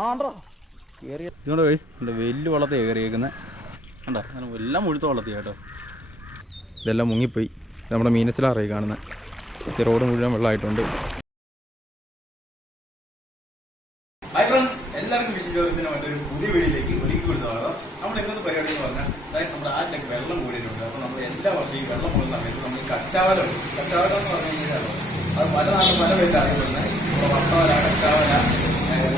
ആണ്ടോ കയറിയ ഇതുകൊണ്ട് കഴിച്ച് എൻ്റെ വലിയ വള്ളത്തെയാണ് കയറിയേക്കുന്നത്. കണ്ടോ അങ്ങനെ എല്ലാം മുഴുത്ത വള്ളത്തി കേട്ടോ. ഇതെല്ലാം മുങ്ങിപ്പോയി. നമ്മുടെ മീനച്ചിലാറായി കാണുന്നത്. റോഡ് മുഴുവൻ വെള്ളമായിട്ടുണ്ട്. ഹായ് ഫ്രണ്ട്സ്, എല്ലാവർക്കും ഫിഷിംഗ് ജോർസിന്റെ മറ്റൊരു പുതിയ വീഡിയോയിലേക്ക് ഒരിക്കൽ കൂടി സ്വാഗതം. നമ്മുടെ ഇന്നത്തെ പരിപാടി എന്ന് പറഞ്ഞാൽ അതായത് നമ്മുടെ ആറ്റിലേക്ക് വെള്ളം കൂടിയിട്ടുണ്ട്. അപ്പോൾ നമ്മൾ എല്ലാ വർഷവും ഈ വെള്ളം കൂടുന്ന സമയത്ത് നമ്മൾ ഈ കച്ചാവലം എന്ന് പറഞ്ഞു കഴിഞ്ഞാൽ അത് പല നാട്ടിൽ പല പേരിൽ അറിയപ്പെടുന്നത്. വട്ടവല, കച്ചാവല,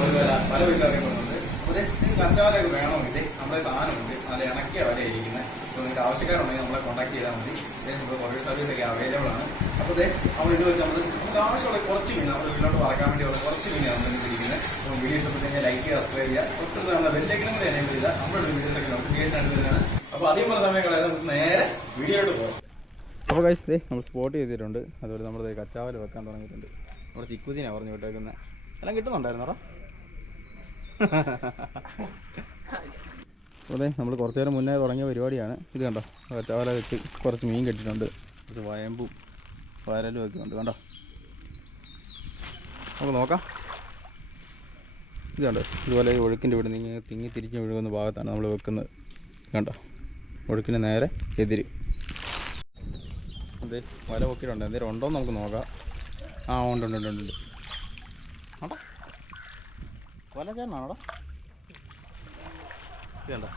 ഒരുവല പല പേരിൽ അറിയപ്പെടുന്നത്. അപ്പോൾ നിങ്ങൾക്ക് കച്ചാവലൊക്കെ വേണമെങ്കിൽ നമ്മുടെ സാധനമുണ്ട്, നല്ല ഇണക്കിയ വലയായിരിക്കുന്നത്. അപ്പോൾ നിങ്ങൾക്ക് ആവശ്യക്കാരുണ്ടെങ്കിൽ നമ്മളെ കോൺടാക്ട് ചെയ്താൽ മതി. നമുക്ക് കൊറിയർ സർവീസ് ഒക്കെ അവൈലബിൾ ആണ്. അപ്പോൾ നമ്മൾ ഇത് വെച്ച് നമുക്ക് ആവശ്യമുള്ള കുറച്ച് മീൻ നമ്മുടെ വീട്ടിലോട്ട് വറക്കാൻ വേണ്ടിയുള്ള കുറച്ച് മീനാണ് നമ്മൾ ഇരിക്കുന്നത്. അപ്പോൾ വീഡിയോ ഇഷ്ടപ്പെട്ട് കഴിഞ്ഞാൽ ലൈക്ക് ചെയ്യുക, സബ്സ്ക്രൈബ് ചെയ്യുക, തൊട്ടടുത്ത് നമ്മളെ ബെല്ലൈക്കനും കൂടി എനേബിൾ ചെയ്താൽ നമ്മുടെ വീഡിയോസൊക്കെ നോട്ടിഫിക്കേഷൻ വരുന്നതാണ്. അപ്പോൾ അധികം പോലെ സമയം കളയാതെ നമുക്ക് നേരെ വീഡിയോയിലോട്ട് പോകാം. അപ്പോൾ കഴിച്ചതേ നമ്മൾ സ്പോട്ട് ചെയ്തിട്ടുണ്ട്. അതുപോലെ നമ്മൾ കച്ചാവൽ വെക്കാൻ തുടങ്ങിയിട്ടുണ്ട്. നമ്മുടെ ചിക്കുതിനാണ് പറഞ്ഞു വിട്ടേക്കുന്നത്. എല്ലാം കിട്ടുന്നുണ്ടായിരുന്നോടാ. അതെ, നമ്മൾ കുറച്ച് നേരം മുന്നേ തുടങ്ങിയ പരിപാടിയാണ്. ഇത് കണ്ടോ, കച്ചാവല വെച്ച് കുറച്ച് മീൻ കെട്ടിയിട്ടുണ്ട്. കുറച്ച് വയമ്പും വയരലും ഒക്കെ ഉണ്ട്. കണ്ടോ, നമുക്ക് നോക്കാം. ഇത് കണ്ടോ, ഇതുപോലെ ഒഴുക്കിൻ്റെ ഇവിടെ നിന്ന് തിങ്ങി തിരിഞ്ഞ് ഒഴുകുന്ന ഭാഗത്താണ് നമ്മൾ വെക്കുന്നത്. കണ്ടോ, ഒഴുക്കിന് നേരെ എതിര്. അതെ, വല പൊക്കിയിട്ടുണ്ട്. എന്തെങ്കിലും ഉണ്ടോ എന്ന് നമുക്ക് നോക്കാം. ആ ഉണ്ട് ഉണ്ട് ഉണ്ട് ഉണ്ട്. ആടാ വല ചേർന്നാണോടാ. ഇത് കണ്ടോ,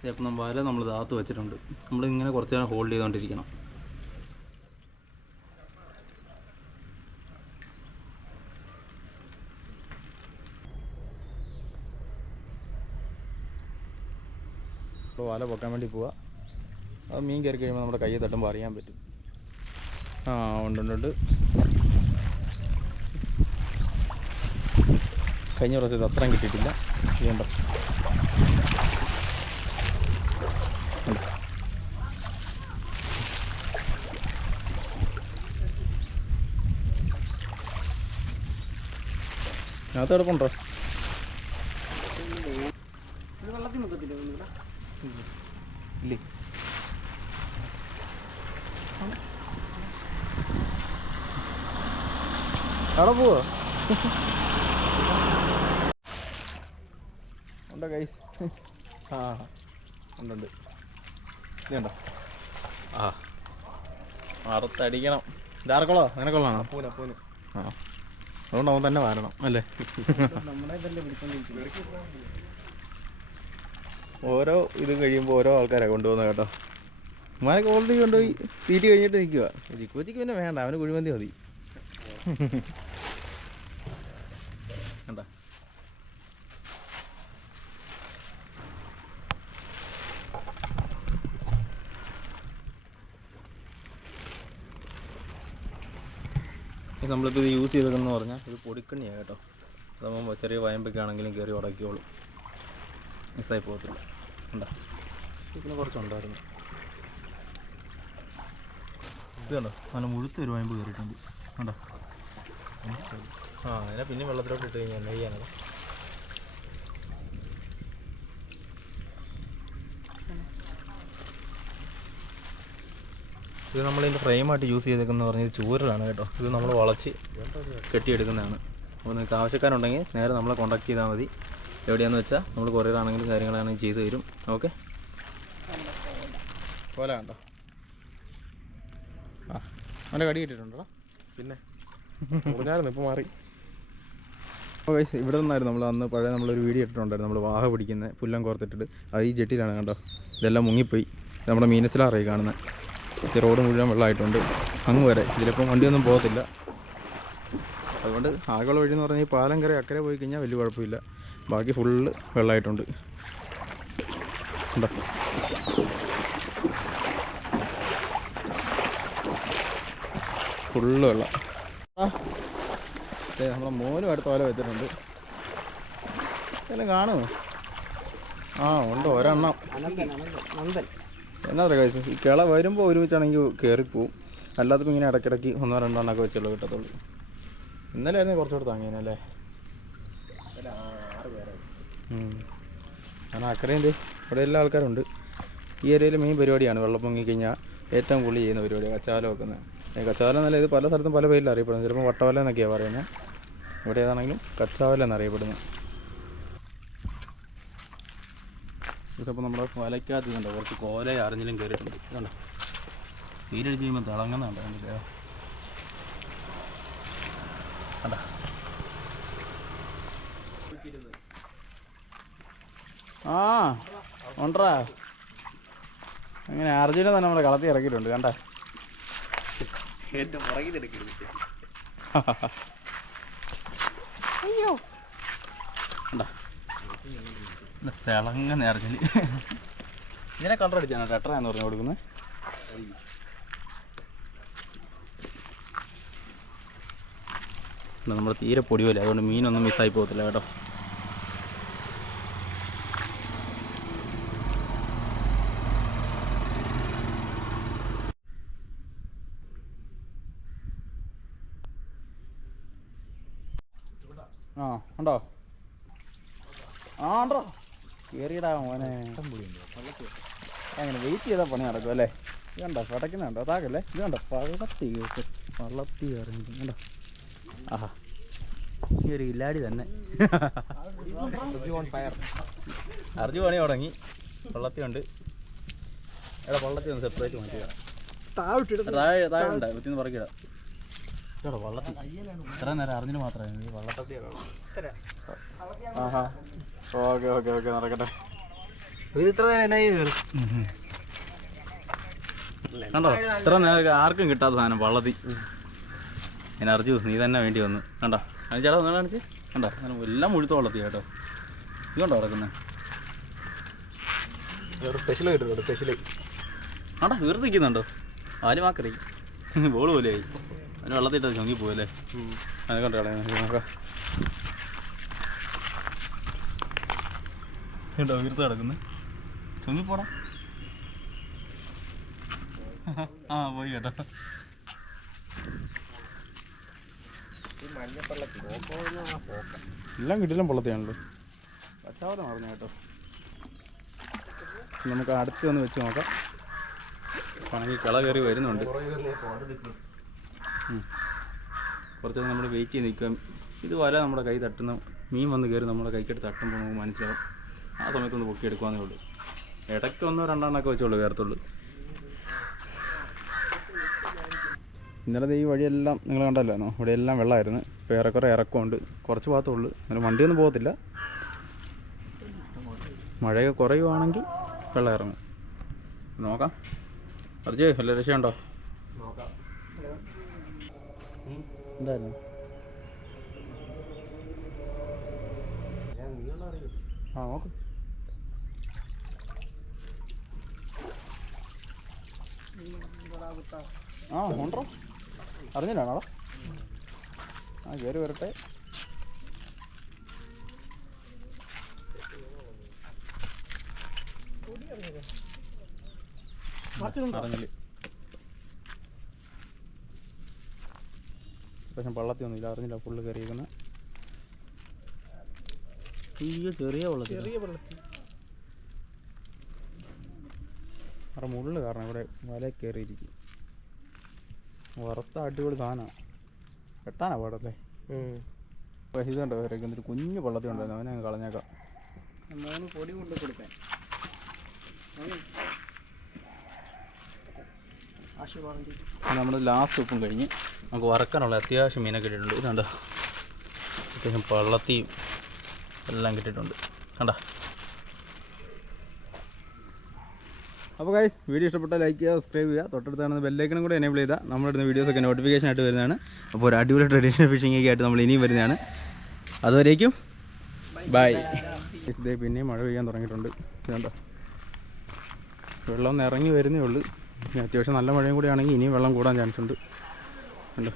ചിലപ്പോൾ വല നമ്മൾ താത്ത് വെച്ചിട്ടുണ്ട്. നമ്മളിങ്ങനെ കുറച്ച് നേരം ഹോൾഡ് ചെയ്തുകൊണ്ടിരിക്കണം. അപ്പോൾ വല പൊക്കാൻ വേണ്ടി പോവുക. അത് മീൻ കയറി കഴിയുമ്പോൾ നമ്മുടെ കയ്യിൽ തട്ടുമ്പോൾ അറിയാൻ പറ്റും. ആ ഉണ്ട്. കഴിഞ്ഞ പ്രാവശ്യത്തെ അത്രയും കിട്ടിയിട്ടില്ല. ചെയ്യണ്ട അത് കിടപ്പുണ്ടോ? ഇല്ലേ, അവിടെ പോവോ? ഉണ്ടോ കൈ? ആ ഉണ്ട്. ഇതുണ്ടോ? ആ അറുത്തടിക്കണം. ഇതാർക്കുള്ളോ? നിനക്കുള്ളതാണോ? പൂന്. ആ, അതുകൊണ്ട് അവൻ തന്നെ വരണം അല്ലേ? ഓരോ ഇത് കഴിയുമ്പോൾ ഓരോ ആൾക്കാരാണ് കൊണ്ടുപോകുന്നത് കേട്ടോ. ഉമ്മാനൊക്കെ ഓൾറെഡി കൊണ്ടുപോയി തീറ്റി കഴിഞ്ഞിട്ട് നിൽക്കുക. ചിക്കുവച്ചിക്ക് പിന്നെ വേണ്ട, അവന് കുഴിമന്തി മതി. കണ്ട, നമ്മളിപ്പോൾ ഇത് യൂസ് ചെയ്തതെന്ന് പറഞ്ഞാൽ ഇത് പൊടിക്കണ്ണിയാണ് കേട്ടോ. അതാകുമ്പോൾ ചെറിയ വയമ്പൊക്കെ ആണെങ്കിലും കയറി ഉടക്കിയോളും, മിസ്സായി പോകത്തില്ല. കണ്ടോ, ഇതിന് കുറച്ചുണ്ടായിരുന്നു. ഇത് കണ്ടോ, നല്ല മുഴുത്തൊരു വയമ്പ് കയറിയിട്ടുണ്ട്. കണ്ടോ, ആ അതിനെ പിന്നെ വെള്ളത്തിലോട്ട് ഇട്ട് കഴിഞ്ഞാൽ എന്നാ ചെയ്യാനത്. ഇത് നമ്മളിതിൻ്റെ ഫ്രെയിമായിട്ട് യൂസ് ചെയ്തേക്കെന്ന് പറഞ്ഞത് ചൂരലാണ് കേട്ടോ. ഇത് നമ്മൾ വളച്ച് കെട്ടിയെടുക്കുന്നതാണ്. അപ്പോൾ നിങ്ങൾക്ക് ആവശ്യക്കാരുണ്ടെങ്കിൽ നേരെ നമ്മളെ കോൺടാക്ട് ചെയ്താൽ മതി. എവിടെയാണെന്ന് വെച്ചാൽ നമ്മൾ കൊറിയർ ആണെങ്കിലും കാര്യങ്ങളാണെങ്കിലും ചെയ്തു തരും. ഓക്കെ, പോലെ കണ്ടോ. ആ അവൻ്റെ കടി കിട്ടിയിട്ടുണ്ടോ? പിന്നെ പറഞ്ഞായിരുന്നു, ഇപ്പോൾ മാറി. ഓക്കെ, ഇവിടെ നിന്നായിരുന്നു നമ്മൾ അന്ന് പഴയ നമ്മളൊരു വീഡിയോ ഇട്ടിട്ടുണ്ടായിരുന്നു. നമ്മൾ വാഹ പിടിക്കുന്ന പുല്ലം കോർത്തിട്ടിട്ട് അത് ഈ ജെട്ടിയിലാണ് കണ്ടോ. ഇതെല്ലാം മുങ്ങിപ്പോയി. നമ്മുടെ മീനച്ചിലാറായി കാണുന്നത്. റോഡ് മുഴുവൻ വെള്ളമായിട്ടുണ്ട് അങ്ങ് വരെ. ഇതിലിപ്പം വണ്ടിയൊന്നും പോകത്തില്ല. അതുകൊണ്ട് ആകെയുള്ള വഴി എന്ന് പറഞ്ഞാൽ ഈ പാലം കര അക്കരെ പോയി കഴിഞ്ഞാൽ വലിയ കുഴപ്പമില്ല. ബാക്കി ഫുള്ള് വെള്ളമായിട്ടുണ്ട്. ഉണ്ടോ, ഫുള്ള് വെള്ളം. നമ്മളെ മോനും അടുത്ത വല വെച്ചിട്ടുണ്ട്. എല്ലാം കാണുമോ? ആ ഉണ്ട്, ഒരെണ്ണം. എന്നാ കഴിച്ചു. ഈ കിള വരുമ്പോൾ ഒരുമിച്ചാണെങ്കിൽ കയറിപ്പോവും. അല്ലാത്തപ്പോൾ ഇങ്ങനെ ഇടയ്ക്കിടയ്ക്ക് ഒന്നോ രണ്ടെണ്ണമൊക്കെ വെച്ചുള്ളൂ കിട്ടത്തുള്ളൂ. ഇന്നലെ ആയിരുന്നു കുറച്ചുകൂടെ താങ്ങിയല്ലേ. കാരണം അക്കരയും ഇവിടെ എല്ലാ ആൾക്കാരുണ്ട്. ഈ ഏരിയയിൽ മെയിൻ പരിപാടിയാണ് വെള്ളം പൊങ്ങിക്കഴിഞ്ഞാൽ ഏറ്റവും കൂടുതൽ ചെയ്യുന്ന പരിപാടി കച്ചാവലം വെക്കുന്നത്. കച്ചാവലം എന്നല്ല, ഇത് പല സ്ഥലത്തും പല പേരിൽ അറിയപ്പെടുന്നത്. ചിലപ്പോൾ വട്ടവല എന്നൊക്കെയാണ് പറയുന്നത്, ഇവിടെ ഏതാണെങ്കിലും കച്ചാവല എന്നറിയപ്പെടുന്നത്. ഇതിപ്പോൾ നമ്മുടെ വലയ്ക്കകത്ത് ഇതുണ്ടോ കുറച്ച് കോല അറിഞ്ഞിലും കയറിയിട്ടുണ്ട്. ഇതുണ്ടോ നീരടിച്ച് കഴിയുമ്പോൾ തിളങ്ങുന്നുണ്ടോ അതിൻ്റെ കണ്ടോ. ആ ഉണ്ടറാ, അങ്ങനെ അർജുനെ തന്നെ നമ്മളെ കളത്തി ഇറക്കിയിട്ടുണ്ട് കണ്ട. അയ്യോ കണ്ടോ തിളങ്ങുന്ന അർജുന്. ഇങ്ങനെ കളർ അടിച്ചാണ് ടെട്ര എന്ന് പറഞ്ഞു കൊടുക്കുന്നത്. നമ്മൾ തീരെ പൊടിയല്ലേ, അതുകൊണ്ട് മീനൊന്നും മിസ്സായി പോകത്തില്ല കേട്ടോ. ആ ഉണ്ടോ? ആ ഉണ്ടോ? കയറിയിടാ മോനെ. അങ്ങനെ വെയിറ്റ് ചെയ്താൽ പണി നടക്കും അല്ലേ? ഇത് കണ്ടോ പടക്കുന്നുണ്ടോ? അതാകല്ലേ ഇത് കണ്ടോ പള്ളത്തി വള്ളത്തി ഇറങ്ങി കണ്ടോ. ആഹാ ഈ ഒരു ഇല്ലാടി തന്നെ. അർജു പണി തുടങ്ങി. വള്ളത്തി ഉണ്ട്. എടാ വള്ളത്തി ഒന്ന് സെപ്പറേറ്റ് മാറ്റിയിടാം. താഴെ ഉണ്ട് വിത്തിന്ന് പറക്കിടാം. കേട്ടോ വള്ളത്തി ഇത്ര നേരം അറിഞ്ഞിട്ട് മാത്രമേ വള്ളത്തി. ആഹാ ഓക്കെ ഓക്കെ ഓക്കെ നടക്കട്ടെ. കണ്ടോ ഇത്ര നേരം ആർക്കും കിട്ടാത്ത സാധനം വള്ളത്തി. ഞാൻ അർജു നീ തന്നെ വേണ്ടി വന്നു. കണ്ടോ ചേട്ടാ ഒന്ന് കാണിച്ച്. കണ്ടോ എല്ലാം മുഴുത്ത വള്ളത്തി കേട്ടോ. ഇത് കണ്ടോ കിടക്കുന്നത് സ്പെഷ്യൽ കിട്ടുന്നുണ്ട്. സ്പെഷ്യൽ ആണ്ടാ വീർത്തിക്കുന്നുണ്ടോ? ആലുമാക്കറി ബോൾ പോലെയായി. അതിന് വെള്ളത്തിട്ട് ചൊങ്ങി പോയല്ലേ. അത് കണ്ടോ നോക്കാം. കേട്ടോ വീർത്ത് കിടക്കുന്നത് ചൊങ്ങിപ്പോടാ. ആ പോയി കേട്ടോ. എല്ലാം കിട്ടില്ല പൊള്ളത്തിയാണല്ലോ. കച്ചാവലം പറഞ്ഞു കേട്ടോ. നമുക്ക് അടുത്ത് വന്ന് വെച്ച് നോക്കാം. ആണെങ്കിൽ കള കയറി വരുന്നുണ്ട്. കുറച്ച് നമ്മൾ വെയിറ്റ് ചെയ്ത് നിൽക്കാം. ഇത് വല നമ്മുടെ കൈ തട്ടുന്ന മീൻ വന്ന് കയറി നമ്മുടെ കൈക്കെടുത്ത് തട്ടുമ്പോൾ നമുക്ക് മനസ്സിലാവും. ആ സമയത്തൊന്ന് പൊക്കിയെടുക്കാന്നേ ഉള്ളൂ. ഇടയ്ക്ക് ഒന്നോ രണ്ടെണ്ണമൊക്കെ വെച്ചോളൂ കയറത്തുള്ളൂ. ഇന്നലത്തെ ഈ വഴിയെല്ലാം നിങ്ങൾ കണ്ടല്ലോ, ഇവിടെ എല്ലാം വെള്ളമായിരുന്നു. ഇപ്പോൾ ഏറെക്കുറെ ഇറക്കമുണ്ട്. കുറച്ച് ഭാഗത്തുള്ളൂ. അങ്ങനെ വണ്ടിയൊന്നും പോകത്തില്ല. മഴയൊക്കെ കുറയുവാണെങ്കിൽ വെള്ളം ഇറങ്ങും. നോക്കാം. അർജേ വല്ല രക്ഷയുണ്ടോ? എന്തായിരുന്നു ആ നോക്ക്. ആ ഉണ്ടോ അറിഞ്ഞില്ലാണോ? ആ കയറി വരട്ടെ. അറിഞ്ഞില്ല പക്ഷെ വള്ളത്തി ഒന്നുമില്ല. അറിഞ്ഞില്ല ഫുള്ള് കയറിയിരിക്കുന്നത്. ചെറിയ വെള്ളത്തിൽ അവിടെ മുള്ളു കാരണം ഇവിടെ വല കയറിയിരിക്കും. വറുത്ത അടിപൊളി സാധനമാണ്. വെട്ടാനാ പാടല്ലേ. ഇതുണ്ടോ എന്നിട്ട് കുഞ്ഞു വെള്ളത്തിൽ ഉണ്ടായിരുന്നു. അവനെ കളഞ്ഞേക്കാം. 3 പൊടി കൊണ്ട് കൊടുക്കാൻ. നമ്മുടെ ലാസ്റ്റ് ഉപ്പും കഴിഞ്ഞ് നമുക്ക് വറക്കാനുള്ള അത്യാവശ്യം മീനൊക്കെ ഇട്ടിട്ടുണ്ട്. ഇതുണ്ടോ അത്യാവശ്യം പള്ളത്തിയും എല്ലാം കിട്ടിയിട്ടുണ്ട്. കണ്ടോ. അപ്പോൾ ഗൈസ് വീഡിയോ ഇഷ്ടപ്പെട്ടാൽ ലൈക്ക് ചെയ്യുക, സബ്സ്ക്രൈബ് ചെയ്യുക. തൊട്ടടുത്താണ് ബെല്ലൈക്കനും കൂടെ എനേബിൾ ചെയ്താൽ നമ്മളിടുന്ന വീഡിയോസൊക്കെ നോട്ടിഫിക്കേഷൻ ആയിട്ട് വരുന്നതാണ്. അപ്പോൾ ഒരു അടിപൊളി ട്രഡീഷണൽ ഫിഷിംഗ് ഒക്കെ ആയിട്ട് നമ്മൾ ഇനിയും വരുന്നതാണ്. അതുവരേക്കും ബൈ. ഇതേ പിന്നെയും മഴ പെയ്യാൻ തുടങ്ങിയിട്ടുണ്ട്. ഇതുണ്ടോ വെള്ളം ഒന്ന് ഇറങ്ങി വരുന്നേ ഉള്ളൂ. അത്യാവശ്യം നല്ല മഴയും കൂടി ആണെങ്കിൽ ഇനിയും വെള്ളം കൂടാൻ ചാൻസ് ഉണ്ട്. കണ്ടോ.